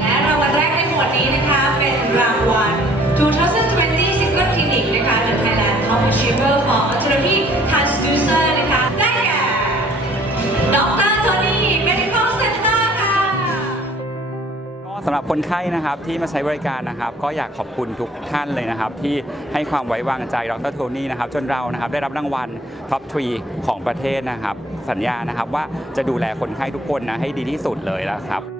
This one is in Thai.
และรางวัลแรกในหมวดนี้นะคะเป็นรางวัล 2020 Single Clinic นะคะ The Thailand Top Achiever for Therapy Transducer นะคะ ได้แก่ดรโทนี่ Medical Center ค่ะ ก็สำหรับคนไข้นะครับที่มาใช้บริการนะครับ ก็อยากขอบคุณทุกท่านเลยนะครับ ที่ให้ความไว้วางใจดรโทนี่นะครับ จนเรานะครับได้รับรางวัลท็อปทรีของประเทศนะครับ สัญญานะครับว่าจะดูแลคนไข้ทุกคนนะให้ดีที่สุดเลยนะครับ